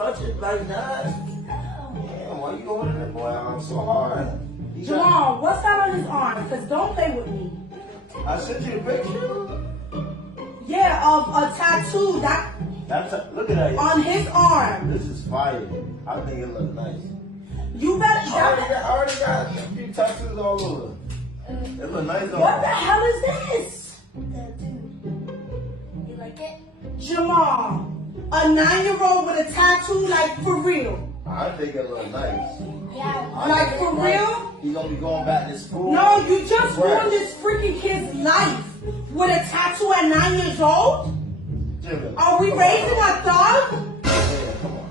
touch it like that. Damn, why you going to that boy arm so hard? Jamal, what's that on his arm? Because don't play with me. I sent you a picture. Yeah, of a tattoo Look at that. on his arm. This is fire. I think it looks nice. You better. I already got a few tattoos all over. It looks nice on. What the hell is this? You like it? Jamal, a 9-year-old with a tattoo, like for real. I think it looks nice. Yeah. Like for real? He's gonna be going back to school. No, you just ruined this freaking kid's life with a tattoo at 9 years old? Jimmy, Are we raising a thug? Yeah, come on.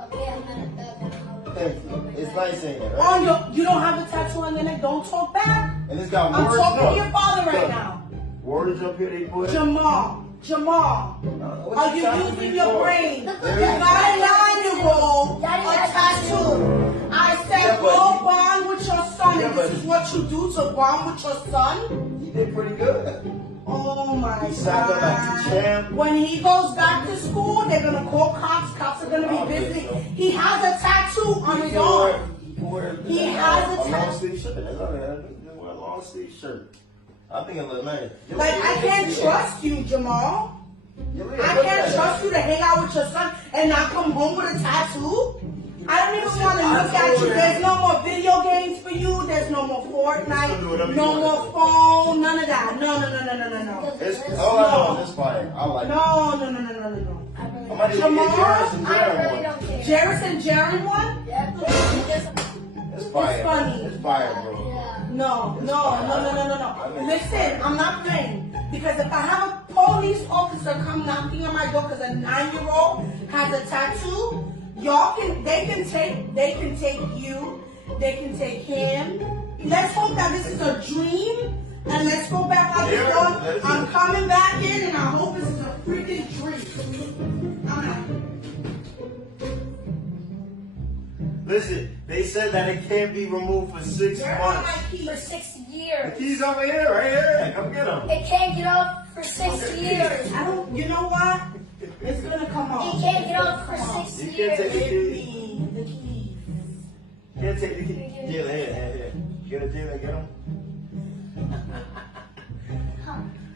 Okay, I'm gonna Thank you. It's nice ain't it, right? Oh, you don't have a tattoo on your neck? Don't talk back. And it's got I'm words. talking to your Look, father right look. now. Words up here they put. Jamal, What are you trying to using be your for? brain? You Look, got a 9-year-old, a tattoo. I said Yeah, but go you- bond with your son, Yeah, and this but- is what you do to bond with your son? He did pretty good. Oh my He signed up like the God. champ. When he goes back to school, they're gonna call cops. Cops are gonna be busy. He has a tattoo on his arm. He has a long tattoo. sleeve shirt. That's all right. He wear a long sleeve shirt. I think it looks nice. Like, I can't trust you, Jamal. I can't trust you to hang out with your son and not come home with a tattoo. I don't even want to look at you. There's no more video games for you. There's no more Fortnite. No more phone. None of that. No. It's all I know is this fire. I like it. No. I might even get Jamal? Jairus and I Jared really one. don't care. Jairus and Jaren one? Yeah, It's fire. It's funny. It's fire, bro. No. Listen, I'm not playing. Because if I have a police officer come knocking on my door because a 9-year-old has a tattoo, they can take you, they can take him. Let's hope that this is a dream, and let's go back out the door. I'm coming back in, and I hope this is a freaking dream. I'm out. Listen, they said that it can't be removed for 6 Where are my months. keys? for 6 The years. keys over here, right here. Come get them. It can't get off for 6 years. I don't. You know what? It's gonna come It off. can't get off for 6 You can't take years. the Give me the keys. Can't take the keys. Here. Get a deal and get them.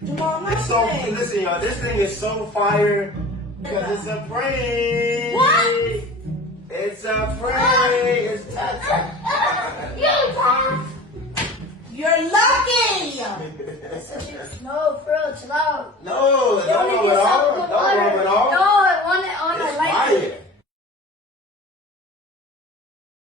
Jamal, I'm not It's so, playing. listen, y'all, this thing is so fire because it's a prank. What? It's a prank. It's Tatou. You're lucky. No, for real, chill out. No, They only no, did at all. something